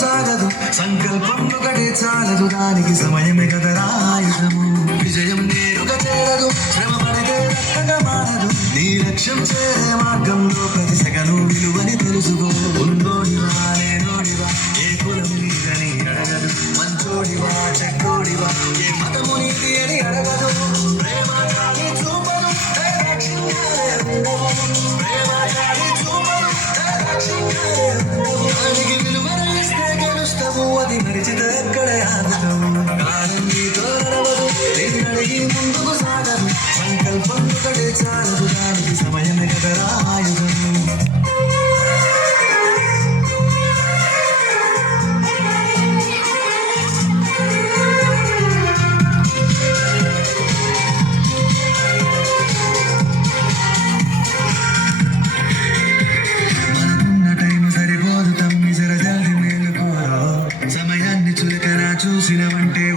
సాగదు. సంకల్పం ఒకటే చాలదు. దానికి సమయమే కదరా ఆయుధము. విజయం నేరుగా చేరదు. శ్రమ పడితే మారదు. నీ లక్ష్యం చేరే మార్గంలో ఎక్కడెక్కడే ఆగుతాం కాలం నీతో నడవదు నిన్నడిగి ముందుకు సాగదు. సంకల్పం ఒకటే చాలదు దానికి సమయం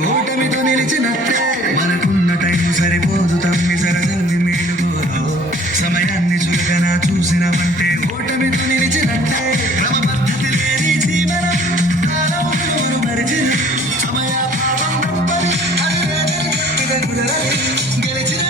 ఓటమితో నిలిచినట్టే మనకున్న టైం సరిపోదు తమ్మి సరసల్ని మేలుకోరా సమయాన్ని చులకన చూసినవంటే ఓటమితో నిలిచినట్టే క్రమ పద్ధతి లేని జీవనం కాలం విలువను మరిచిన. సమయ పాపం తప్పని అది గెలిచిన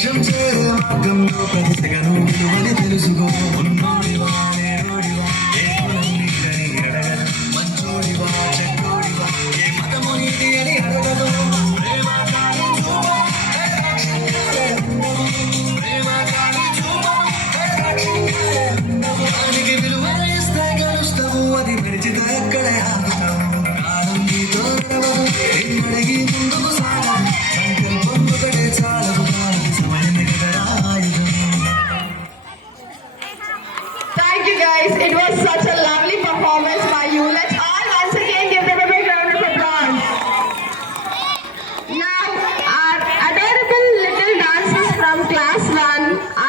మోక్షం చేరే మార్గంలో ప్రతిగను విలువని తెలుసుకో ఉన్నోడివా నేరోడివా ఏ కులం నీదని ఎడగదు మంచోడివా చెడ్డోడివా ఏ మతము నీది అని అడగదు ప్రేమ కాని ఎక్కడే ఆగుతావు కాలం నీతో నడవదు ముందుకు సాగ guys. It was such